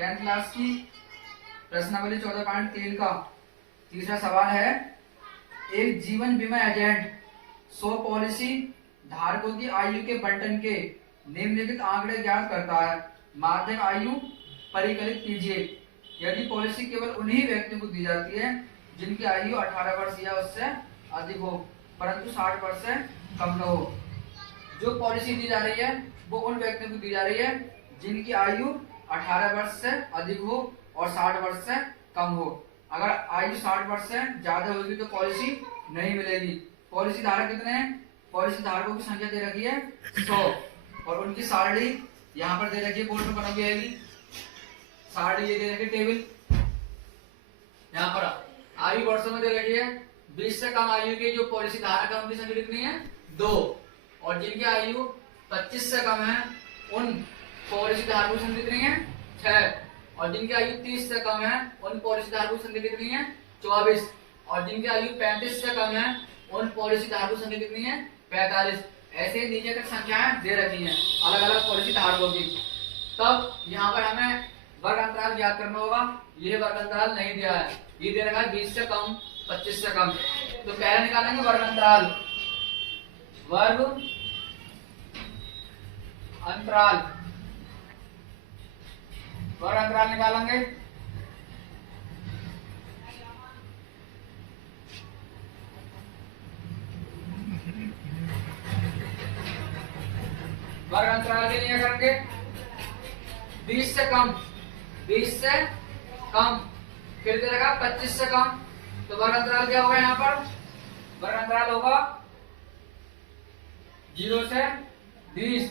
10th class की प्रश्नावली 14.3 का तीसरा सवाल है, एक जीवन बीमा एजेंट 100 पॉलिसी धारकों की आयु के बंटन के निम्नलिखित आंकड़े ज्ञात करता है। माध्यक आयु परिकलित कीजिए। यदि पॉलिसी केवल उन्हीं व्यक्तियों को दी जाती है जिनकी आयु 18 वर्ष या उससे अधिक हो, परंतु 60 वर्ष से कम न हो। जो पॉलिसी दी जा रही है वो उन व्यक्तियों को दी जा रही है जिनकी आयु 18 वर्ष से अधिक हो और 60 वर्ष से कम हो। अगर आयु 60 वर्ष से ज्यादा होगी तो पॉलिसी नहीं मिलेगी। पॉलिसी धारक कितने हैं? पॉलिसी धारकों की संख्या दे रखी है 100 और उनकी सारणी यहाँ पर दे रखी है, बोर्ड में बनाई जाएगी सारणी, ये दे रखी है टेबल। यहाँ पर आयु वर्षों में दे रखी है। 20 से कम आयु के जो पॉलिसी धारक है उनकी संख्या कितनी है? 2, और जिनकी आयु 25 से कम है उन पॉलिसी धारकों की संख्या कितनी है? 6, और जिनकी आयु 30 से कम है उन पॉलिसी धारकों की संख्या कितनी है? 24, और जिनकी आयु 35 से कम है उन पॉलिसी धारकों की संख्या कितनी है? 45। ऐसे नीचे तक संख्याएं दे रखी हैं अलग अलग पॉलिसी धारकों की। तब यहाँ पर हमें वर्ग अंतराल ज्ञात करना होगा। ये वर्ग अंतराल नहीं दिया है, ये दे रखा है 20 से कम 25 से कम। तो पहले निकालेंगे वर्ग अंतराल, वर्ग अंतराल, वर्ग अंतराल निकालेंगे। वर्ग अंतराल के लिए करेंगे 20 से कम, 20 से कम, फिर दे रखा 25 से कम। तो वर्ग अंतराल क्या होगा? यहाँ पर वर्ग अंतराल होगा 0 से 20।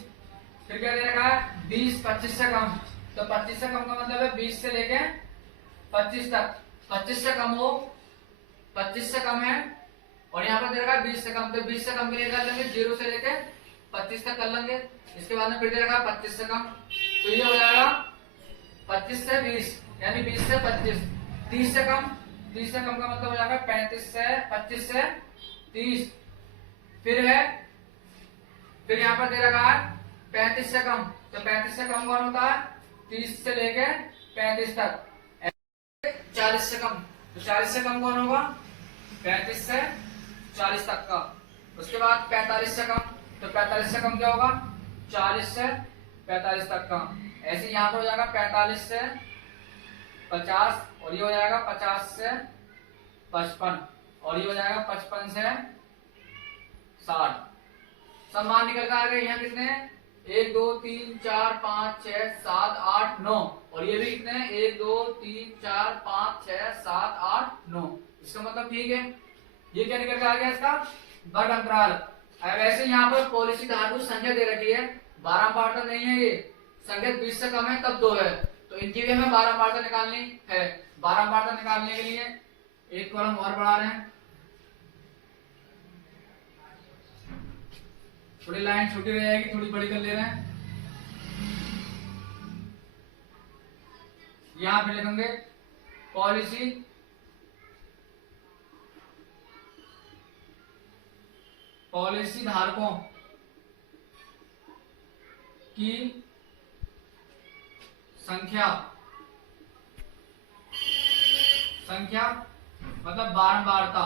फिर क्या दे रखा है? 20 25 से कम। तो 25 से कम का मतलब है 20 से लेके 25 तक। 25 से कम हो, 25 से कम है, और यहाँ पर दे रखा है 20 से कम। तो 20 से कम के लिए कर लेंगे 0 से लेके 25 तक कर लेंगे। इसके बाद में फिर दे रखा है 25 से कम, तो ये हो जाएगा 25 से 20 यानी 20 से 25। 30 से कम, 30 से कम का मतलब हो जाएगा 35 से 25 से 30। फिर है, फिर यहाँ पर दे रखा है 35 से कम। तो 35 से कम कौन होता है? 30 से लेके 35 तक। 40 से कम, तो 40 से कम कौन होगा? 35 से 40 तक का। उसके बाद 45 से कम, तो 45 से कम क्या होगा? 40 से 45 तक का। ऐसे यहाँ पर हो जाएगा 45 से 50, और ये हो जाएगा 50 से 55, और ये हो जाएगा 55 से 60। सब मान निकल कर आ गए। यहाँ कितने हैं? 1 2 3 4 5 6 7 8 9, और ये भी कितने हैं? 1 2 3 4 5 6 7 8 9। इसका मतलब ठीक है। ये क्या निकल कर आ गया? इसका वर्ग अंतराल। अब ऐसे यहाँ पर पॉलिसी धारकों की संख्या दे रखी है, बारंबारता नहीं है, ये संख्या 20 से कम है तब 2 है, तो इनकी भी हमें बारंबारता निकालनी है। बारंबारता निकालने के लिए एक कॉलम और बढ़ा रहे हैं, थोड़ी लाइन छोटी रह जाएगी, थोड़ी बड़ी कर ले रहे हैं। यहां पे लिखेंगे पॉलिसी धारकों की संख्या मतलब बारंबारता,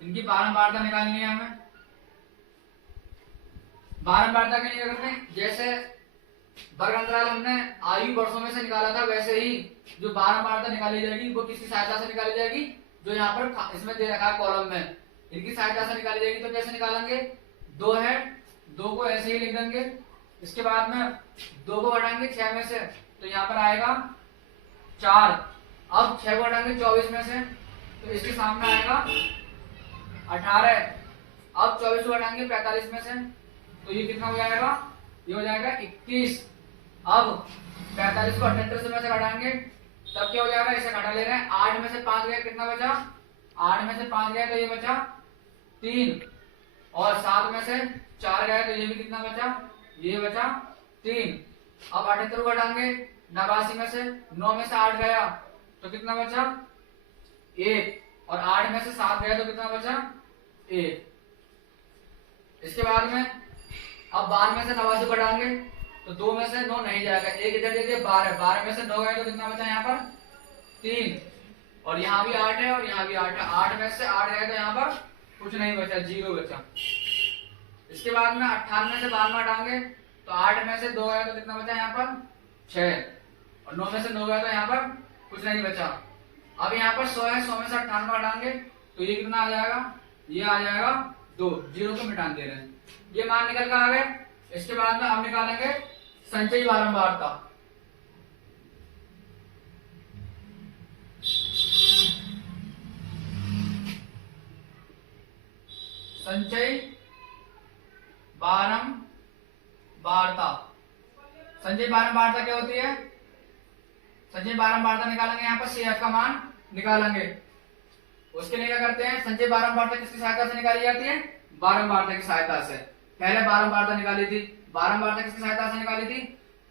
इनकी बारंबारता निकालनी है हमें। बारंबारता के लिए करते हैं, जैसे वर्ग अंतराल हमने आयु वर्षों में से निकाला था, वैसे ही जो बारंबारता निकाली जाएगी वो किसकी सहायता से निकाली जाएगी? जो यहाँ पर इसमें दे रखा है कॉलम में, इनकी सहायता से निकाली जाएगी। तो कैसे निकालेंगे? 2 है, 2 को ऐसे ही लिख देंगे। इसके बाद में 2 को हटाएंगे 6 में से, तो यहाँ पर आएगा 4। अब 6 को हटाएंगे 24 में से, तो इसके सामने आएगा 18। अब 24 को हटाएंगे 45 में से, तो ये कितना हो जाएगा? ये हो जाएगा 21। अब 45 को 78 में से घटाएंगे, तब क्या हो जाएगा? इसे घटा ले रहे हैं। 8 में से 5 गया, कितना बचा? 8 में से 5 गया तो ये बचा 3, और 7 में से 4 गया तो ये भी कितना बचा? ये बचा 3। अब 78 को घटाएंगे 89 में से, 9 में से 8 गया तो कितना बचा? 1, और 8 में से 7 गया तो कितना बचा? 1। इसके बाद में अब 92 में से 89 घटाएंगे तो 2 में से 9 नहीं जाएगा, एक इधर दे दिया 12, 12 में से 9 गए तो कितना बचा यहाँ पर 3, और यहाँ भी 8 है और यहाँ भी 8 है, 8 में से 8 गए तो यहाँ पर कुछ नहीं बचा, 0 बचा। इसके बाद में 98 से 12 हटाएंगे तो 8 में से 2 गया तो कितना बचा यहाँ पर 6, और 9 में से 9 गया तो यहाँ पर कुछ नहीं बचा। अब यहाँ पर 100 है, 100 में से 98 हटाएंगे तो ये कितना आ जाएगा, ये आ जाएगा 2, 0 को मिटा दे रहे हैं, ये मान निकल कर आ गए। इसके बाद में हम निकालेंगे संचयी बारंबारता। संचयी बारंबारता, संचयी बारंबारता क्या होती है, संचयी बारंबारता निकालेंगे, यहाँ पर CF का मान निकालेंगे। उसके लिए क्या करते हैं, संचयी बारंबारता किसकी सहायता से निकाली जाती है, बारंबारता की सहायता से। पहले बारंबारता निकाली थी, बारंबारता किसकी सहायता से निकाली थी,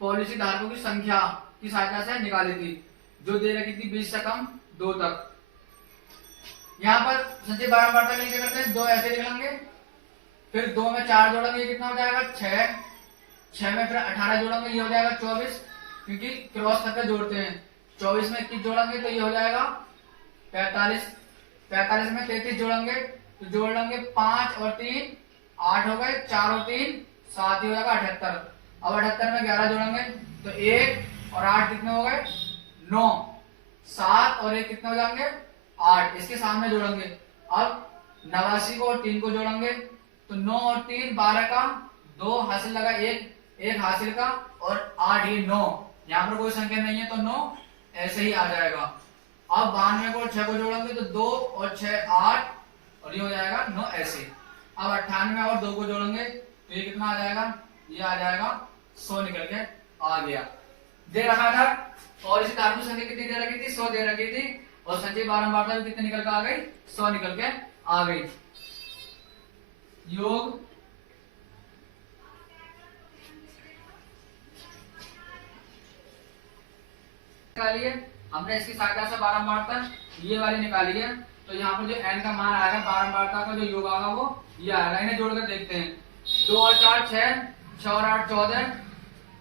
पॉलिसी धारकों की संख्या की सहायता से निकाली थी, जो दे रखी थी 20 से कम 2 तक। यहाँ पर संचयी बारंबारता के लिए क्या करते हैं, 2 ऐसे निकालेंगे, फिर 2 में 4 जोड़ेंगे, कितना हो जाएगा 6, 6 में फिर 18 जोड़ेंगे, ये हो जाएगा 24, क्योंकि क्रॉस करके जोड़ते हैं। 24 में 21 जोड़ेंगे तो ये हो जाएगा 45, 45 में 33 जोड़ेंगे तो जोड़ लेंगे 5 और 3 8 हो गए, 4 और 3 7, ही हो जाएगा 78। अब 78 में 11 जोड़ेंगे तो 1 और 8 कितने हो गए 9, 7 और 1 कितने हो जाएंगे 8, इसके सामने जोड़ेंगे। अब 89 को और 3 को जोड़ेंगे तो 9 और 3 12 का, 2 हासिल लगा, 1 हासिल का, और 8 ये 9, यहाँ पर कोई संख्या नहीं है तो 9 ऐसे ही आ जाएगा। अब 92 को और 6 को जोड़ेंगे तो 2 और 6 8, और ये हो जाएगा 9 ऐसे। अब 98 और 2 को जोड़ेंगे तो ये कितना आ जाएगा, ये आ जाएगा 100 निकल के आ गया। दे रखा था और इसी धारकों की संख्या कितनी दे रखी थी, 100 दे रखी थी, और संचयी बारंबारता भी कितनी निकल के आ गई, 100 निकल के आ गई। योग निकाली है हमने, इसकी सहायता से बारंबारता ये वाली निकाली है। तो यहाँ पर जो n का मान आएगा, बारंबारता का जो योग आएगा वो ये आएगा। इन्हें जोड़कर देखते हैं, 2 और 4 6, 6 और 8 14,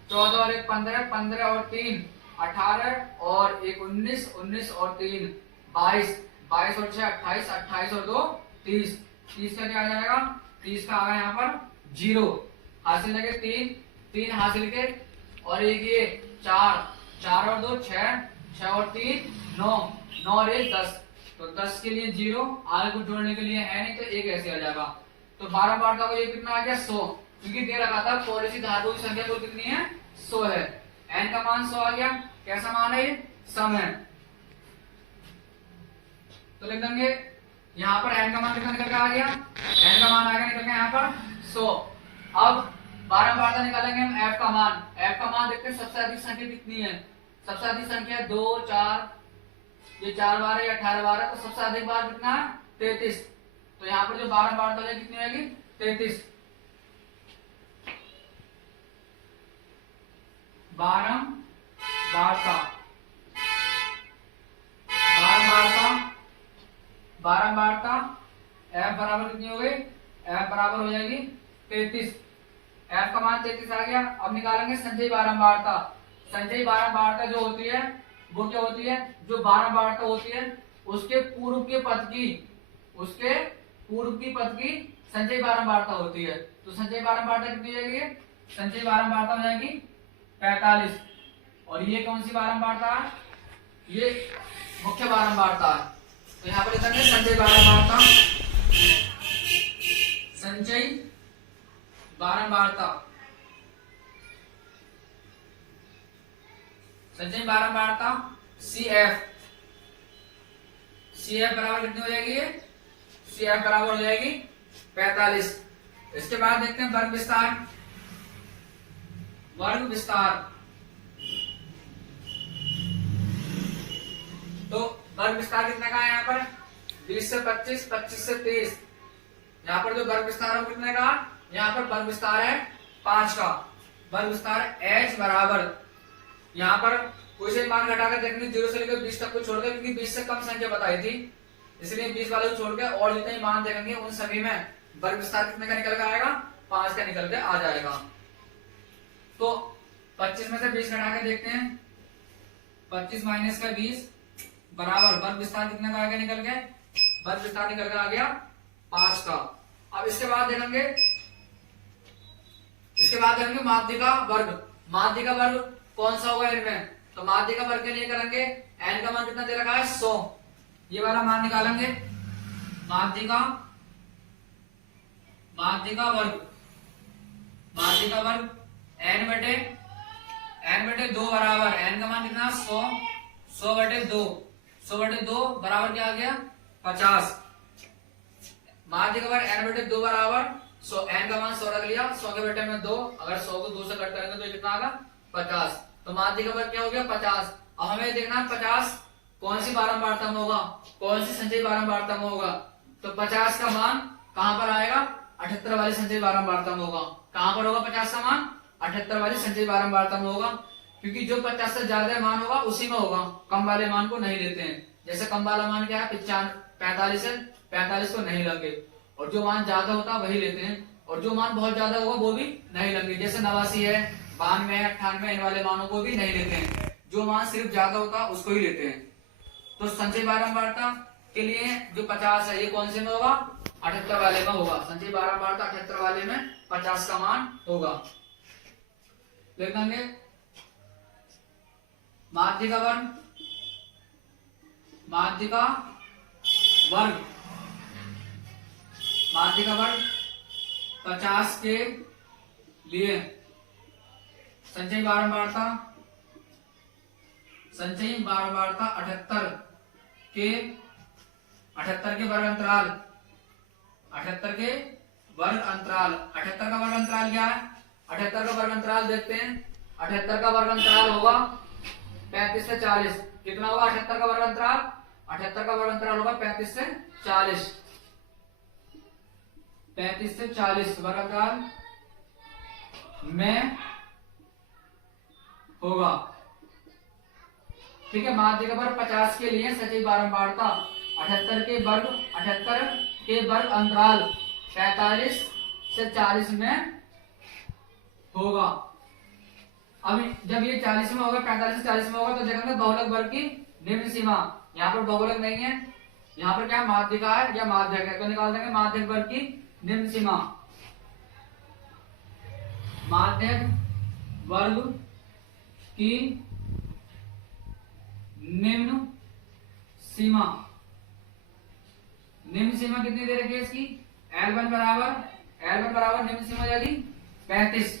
14 और 1 15, 15 और 3 18, और 1 19, 19 और 3 22, 22 और 6 28, 28 और 2 30, 30 का क्या आ जाएगा, 30 का आ गया यहाँ पर 0, हासिल लगे 3, 3 हासिल के, और एक ये 4, 4 और 2 6, 6 और 3 9, 9 और 1 10, तो 10 के लिए 0, आगे को जोड़ने के लिए है नहीं तो 1 ऐसे आ जाएगा। तो बारंबारता को ये कितना आ गया 100, क्योंकि दे रखा था पॉलिसी धारकों की संख्या कुल कितनी है 100 है, n का मान 100 आ गया। कैसा मान है ये, सम है, तो लिख देंगे यहाँ पर n का मान कितना निकल के आ गया, n का मान आ गया निकल के यहाँ पर 100। अब बारंबारता निकालेंगे हम f का मान, f का मान देखते हैं सबसे अधिक संख्या कितनी है, सबसे अधिक संख्या 2 4, ये 4 बार है 18 बार है, तो सबसे अधिक बार कितना है 33, तो यहाँ पर जो बारंबारता है कितनी आएगी 33। बारंबारता, बारंबारता, बारंबारता f बराबर कितनी हो गई, f बराबर हो जाएगी 33, f का मान 33 आ गया। अब निकालेंगे संचयी बारंबारता। संचयी बारंबारता जो होती है वो क्या होती है, जो बारंबारता होती है उसके पूर्व के पद की, उसके पूर्व की पद की संचयी बारंबारता होती है। तो संचयी बारंबारता कितनी हो जाएगी, संचयी बारंबारता हो जाएगी 45, और ये कौन सी बारंबारता है, ये मुख्य बारंबारता है। तो यहाँ पर लिखेंगे संचयी बारंबारता, संचयी बारंबारता, संचयी बारंबारता CF, CF बराबर कितनी हो जाएगी, CF बराबर हो जाएगी 45। इसके बाद देखते हैं वर्ग विस्तार, वर्ग विस्तार। तो वर्ग विस्तार कितने का है यहाँ पर, 20 से 25, 25 से 30, यहाँ पर जो वर्ग विस्तार है कितने का, यहाँ पर वर्ग विस्तार है 5 का। वर्ग विस्तार h बराबर, यहाँ पर कोई से मान घटाकर देखेंगे 0 से लेकर 20 तक को छोड़कर, क्योंकि 20 से कम संख्या बताई थी इसलिए 20 वाले को छोड़ के और जितने मान देखेंगे उन सभी में वर्ग विस्तार कितने का निकल के आएगा, 5 का निकल के आ जाएगा। तो 25 में से 20 घटा के देखते हैं। 25 माइनस का 20 बराबर वर्ग विस्तार कितने का आ गया निकल के? वर्ग विस्तार निकल के आ गया 5 का। अब इसके बाद देखेंगे माध्य का वर्ग। माध्य का वर्ग कौन सा होगा इनमें? तो माध्य का वर्ग के लिए करेंगे n का मान कितना दे रखा है 100, ये वाला मान निकालेंगे। माध्य का वर्ग n बटे 2 बराबर n का मान कितना 100 बटे 2 बराबर क्या आ गया 50। माध्य का वर्ग n बटे 2 बराबर 100, n का मान 100 रख लिया, 100 के बटे में 2, अगर 100 को 2 से कट करेंगे तो कितना आएगा 50। तो माध्य का वर्ग क्या हो गया 50। अब हमें देखना है 50 कौन सी बारंबारता में होगा, कौन सी संचयी बारंबारता में होगा। तो 50 का मान कहां पर आएगा? 78 वाली संचयी बारंबारता में होगा। कहां पर होगा 50 का मान? 78 वाली संचयी बारंबारता में होगा, क्योंकि जो 50 से ज्यादा मान होगा उसी में होगा, कम वाले मान को नहीं लेते हैं। जैसे कम वाला मान क्या है 45 है, 45 को नहीं लेंगे, और जो मान ज्यादा होता है वही लेते हैं, और जो मान बहुत ज्यादा होगा वो भी नहीं लेंगे। जैसे 89 है, 92 है, 98, इन वाले मानों को भी नहीं लेते हैं। जो मान सिर्फ ज्यादा होता है उसको ही लेते हैं। तो संचयी बारंबारता के लिए जो 50 है ये कौन से में होगा? 78 वाले में होगा। संचयी बारंबारता 78 वाले में 50 का मान होगा। देखेंगे माध्य का वर्ग 50 के लिए संचयी बारंबारता 78 के वर्ग अंतराल 78 का वर्ग अंतराल क्या है? 78 का वर्ग अंतराल देखते हैं। 78 का वर्ग अंतराल होगा 35 से 40। कितना होगा 78 का वर्ग अंतराल? 78 का वर्ग अंतराल होगा 35 से 40। 35 से 40 वर्ग अंतराल में होगा। ठीक है। माध्य का वर्ग 50 के लिए संचयी बारंबारता 78 के वर्ग अंतराल 45 से 40 में होगा। अब जब ये 40 में होगा, 45 से 40 में होगा, तो देखेंगे बहुलक वर्ग की निम्न सीमा। यहाँ पर बहुलक नहीं है, यहाँ पर क्या माध्यिका है या माध्यक है, तो निकाल देंगे माध्यक वर्ग की निम्न सीमा। माध्यक वर्ग की निम्न सीमा कितनी दे रखी है इसकी? L1 बराबर निम्न सीमा यदि 35।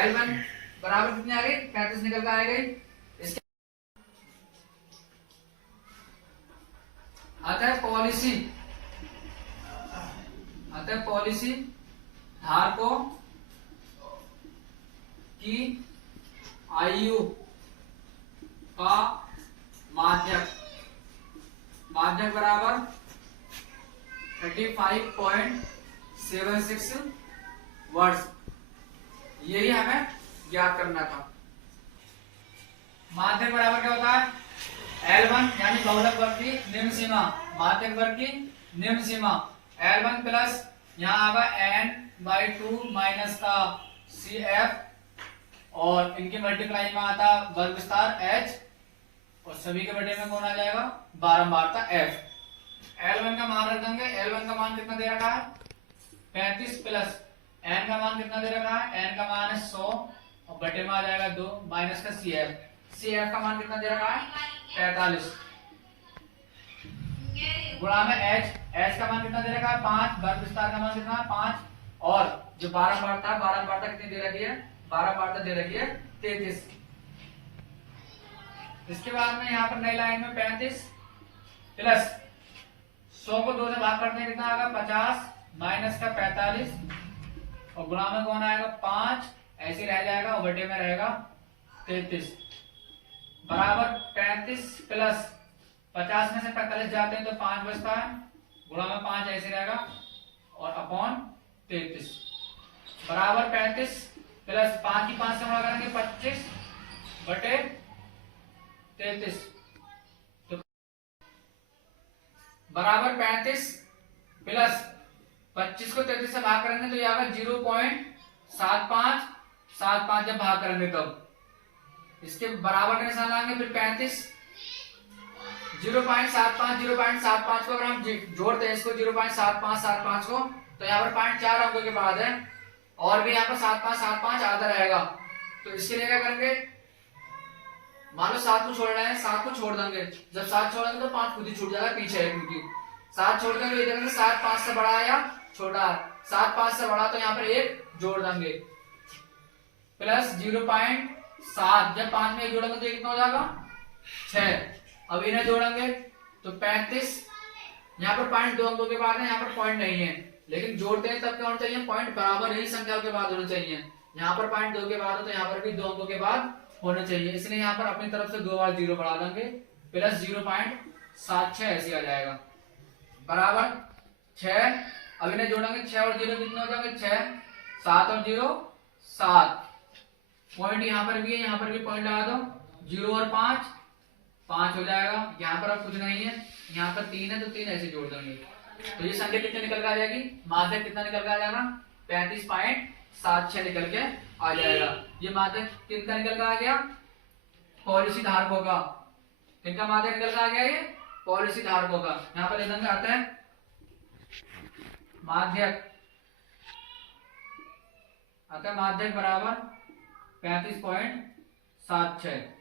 L1 बराबर कितने आ गई? 35 निकल कर आ गई। इसके अतः पॉलिसी धारकों की आयु का माध्यक बराबर 35.76 वर्ष। यही हमें ज्ञात करना था। माध्यक बराबर क्या होता है? L1 यानी बहुलक वर्ग की निम्न सीमा, माध्यक वर्ग की निम्न सीमा L1 प्लस यहाँ आगा n/2 माइनस का CF, और इनके मल्टीप्लाई में आता वर्ग विस्तार H, और सभी के बटे में कौन आ जाएगा? बारंबारता F। L1 का मान रख देंगे। L1 का मान कितना दे रखा है? 35 प्लस n का मान कितना दे रखा है? n का मान है 100, और बटे में आ जाएगा 2 माइनस का CF का मान कितना दे रखा है? 45 गुणा में H का मान कितना दे रखा है? 5। वर्ग विस्तार का मान कितना है? 5। और जो बारंबारता कितनी दे रखी है? बारंबारता दे रखी है 33। इसके बाद में यहाँ पर नई लाइन में 35 प्लस 100 को 2 से भाग करते हैं, कितना आएगा? 50 माइनस का 45, और गुणा में कौन आएगा? 5, ऐसे रह जाएगा, और बटे में रहेगा 33 बराबर 35 प्लस 50 में से 45 जाते हैं तो 5 बचता है, गुणा में 5 ऐसे रहेगा, और अपॉन 33 बराबर 35 प्लस 5 की 5 से गुणा करेंगे 25 बटे 33, तो बराबर 35 प्लस 25 को 33 से भाग करेंगे तो ये आएगा 0.33 7 5 जब भाग करेंगे तब इसके बराबर का निशान लाएंगे, फिर 35 0.75 को अगर हम जोड़ते हैं इसको 0.7575 को, तो यहाँ पर 0.4 अंकों के बाद है और भी यहाँ पर 7575 आधा रहेगा। तो इसके लिए क्या करेंगे, मान लो 7 को छोड़ रहे हैं, 7 को छोड़ देंगे, जब 7 छोड़ेंगे तो 5 खुद ही छूट जाएगा, पीछे है क्योंकि 7 छोड़ देंगे, ये देखेंगे 7 5 से बड़ा है या छोटा है, 7 5 से बड़ा तो यहाँ पर 1 जोड़ देंगे प्लस 0.7, जब 5 में 1 जोड़ेंगे तो ये कितना हो जाएगा 6। अब इन्हें जोड़ेंगे तो 35, यहाँ पर पॉइंट 2 अंकों के बाद है, यहाँ पर पॉइंट नहीं है, लेकिन जोड़ते हैं तब क्या होना चाहिए, पॉइंट बराबर ही संख्याओं के बाद होना चाहिए। यहाँ पर पॉइंट 2 के बाद हो तो यहाँ पर भी 2 अंकों के बाद होना चाहिए, इसलिए यहाँ पर अपनी तरफ से 2 बार 0 बढ़ा देंगे प्लस 0.76 ऐसे आ जाएगा बराबर 6। अब इन्हें जोड़ेंगे 6 और 0 कितने हो जाएंगे 6, 7 और 0 7, पॉइंट यहाँ पर भी है, यहाँ पर भी पॉइंट लगा दो, 0 और 5 5 हो जाएगा, यहाँ पर अब कुछ नहीं है, यहाँ पर 3 है तो 3 ऐसे जोड़ देंगे, तो ये संख्या कितने निकल के आ जाएगी, माध्यक कितना निकल के आ जाएगा 35.76 निकल के आ जाएगा। ये माध्यक कितना निकल के आ गया, पॉलिसी धारकों का, किनका माध्यक निकल के आ गया, ये पॉलिसी धारकों का। यहाँ पर लिखने आता है माध्यक, अतः माध्यक बराबर 35.76।